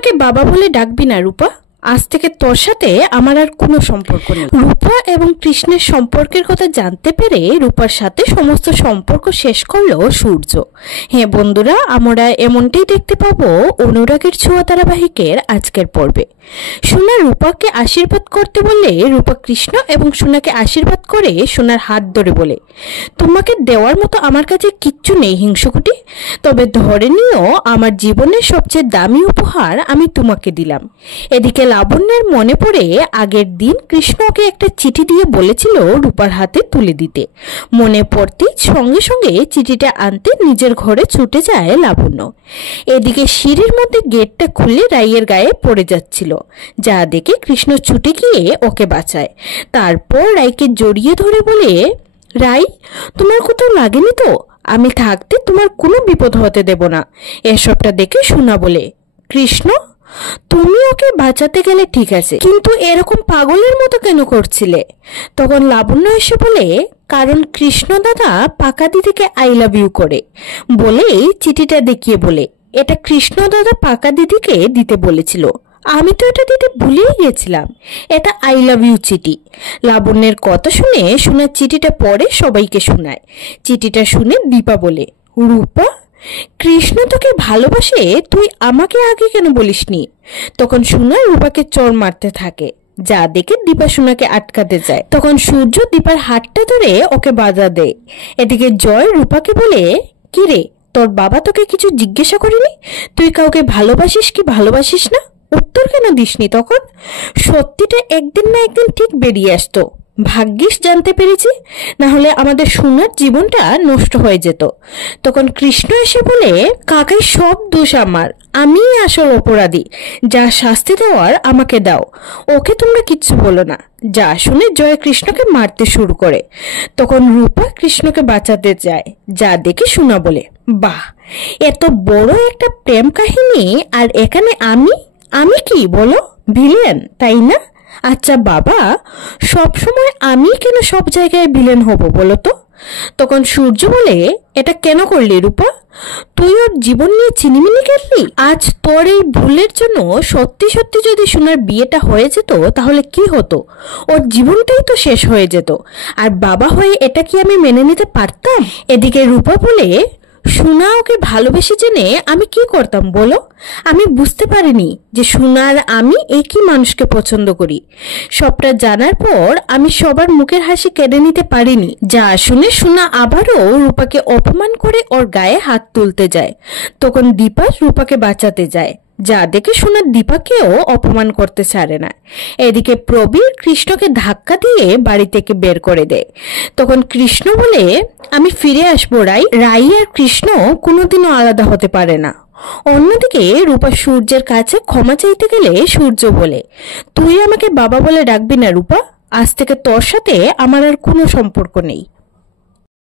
আমাকে বাবা বলে ডাকবি না রূপা, আজ থেকে তোর সাথে আমার আর কোনো সম্পর্ক নেই। রূপা এবং কৃষ্ণের সম্পর্কের কথা জানতে পেরে রূপার সাথে সমস্ত সম্পর্ক শেষ করলো সূর্য। হ্যাঁ বন্ধুরা, আমরা এমনটাই দেখতে পাবো অনুরাগের ছোঁয়া ধারাবাহিকের আজকের পর্বে। সোনা রূপাকে আশীর্বাদ করতে বলে রূপা কৃষ্ণ এবং সোনাকে আশীর্বাদ করে সোনার হাত ধরে বলে, তোমাকে দেওয়ার মতো আমার কাছে কিচ্ছু নেই হিংসুকুটি, তবে ধরে নিও আমার জীবনের সবচেয়ে দামি উপহার আমি তোমাকে দিলাম। এদিকে লাবণ্যের মনে পড়ে আগের দিন কৃষ্ণকে একটা চিঠি দিয়ে বলেছিল রূপার হাতে তুলে দিতে। মনে পড়তেই সঙ্গে সঙ্গে চিঠিটা আনতে নিজের ঘরে ছুটে যায় লাবণ্য। এদিকে সিঁড়ির মধ্যে গেটটা খুলে রাইয়ের গায়ে পড়ে যাচ্ছিল, যা দেখে কৃষ্ণ ছুটে গিয়ে ওকে বাঁচায়। তারপর রাইকে জড়িয়ে ধরে বলে, রাই তোমার কোথাও লাগেনি তো? আমি থাকতে তোমার কোনো বিপদ হতে দেব না। এসবটা দেখে সোনা বলে, কৃষ্ণ তুমি ওকে বাঁচাতে গেলে ঠিক আছে, কিন্তু এরকম পাগলের মতো কেন করছিলে? তখন লাবণ্য এসে বলে, কারণ কৃষ্ণ দাদা পাকা দিদিকে আই লাভ ইউ করে বলেই চিঠিটা দেখিয়ে বলে, এটা কৃষ্ণ দাদা পাকা দিদিকে দিতে বলেছিল, আমি তো এটা দিতে ভুলেই গেছিলাম, এটা আই লাভ ইউ চিঠি। লাবণ্যের কথা শুনে সোনার চিঠিটা পড়ে সবাইকে শোনায়। চিঠিটা শুনে দীপা বলে, রূপা কৃষ্ণ তোকে ভালোবাসে, তুই আমাকে আগে কেন বলিসনি? তখন সোনা রূপাকে চড় মারতে থাকে, যা দেখে দীপা সোনাকে আটকাতে যায়। তখন সূর্য দীপার হাতটা ধরে ওকে বাধা দেয়। এদিকে জয় রূপাকে বলে, কি রে তোর বাবা তোকে কিছু জিজ্ঞাসা করেনি? তুই কাউকে ভালোবাসিস কি ভালোবাসিস না? উত্তর কেন দিসনি তখন? সত্যিটা একদিন না একদিন ঠিক বেরিয়ে আসতো। ভাগ্যিস জানতে পেরেছি, না হলে আমাদের সোনার জীবনটা নষ্ট হয়ে যেত। তখন কৃষ্ণ এসে বলে, কাকাই সব দোষ আমার, আমি আসল অপরাধী, যা শাস্তি দেওয়ার আমাকে দাও, ওকে তোমরা কিচ্ছু বলো না। যা শুনে জয় কৃষ্ণকে মারতে শুরু করে। তখন রূপা কৃষ্ণকে বাঁচাতে যায়, যা দেখে সোনা বলে, বাহ এত বড় একটা প্রেম কাহিনী, আর এখানে আমি কি বলো, ভিলেন তাই না? আচ্ছা বাবা, সব সময় আমি কেন সব জায়গায় ভিলেন হব বলো তো? তখন সূর্য বলে, এটা কেন করলি রূপা? তুই ওর জীবন নিয়ে চিনিমিনি খেললি? আজ তোর এই ভুলের জন্য সত্যি সত্যি যদি সোনার বিয়েটা হয়ে যেত তাহলে কি হতো? ওর জীবনটাই তো শেষ হয়ে যেত, আর বাবা হয়ে এটা কি আমি মেনে নিতে পারতাম? এদিকে রূপা বলে, সোনা ওকে ভালোবেসে জেনে আমি কি করতাম বলো? আমি বুঝতে পারিনি যে সোনার আমি একই মানুষকে পছন্দ করি। সবটা জানার পর আমি সবার মুখের হাসি কেড়ে নিতে পারিনি। যা শুনে সোনা আবারও রূপাকে অপমান করে ওর গায়ে হাত তুলতে যায়। তখন দীপা রূপাকে বাঁচাতে যায়, যা দেখে সোনা দীপাকেও অপমান করতে ছাড়ে না। এদিকে প্রবীর কৃষ্ণকে ধাক্কা দিয়ে বাড়ি থেকে বের করে দেয়। তখন কৃষ্ণ বলে, আমি ফিরে আসবো রাই আর কৃষ্ণ কোনোদিনও আলাদা হতে পারে না। অন্যদিকে রূপা সূর্যের কাছে ক্ষমা চাইতে গেলে সূর্য বলে, তুই আমাকে বাবা বলে ডাকবি না রূপা, আজ থেকে তোর সাথে আমার আর কোনো সম্পর্ক নেই।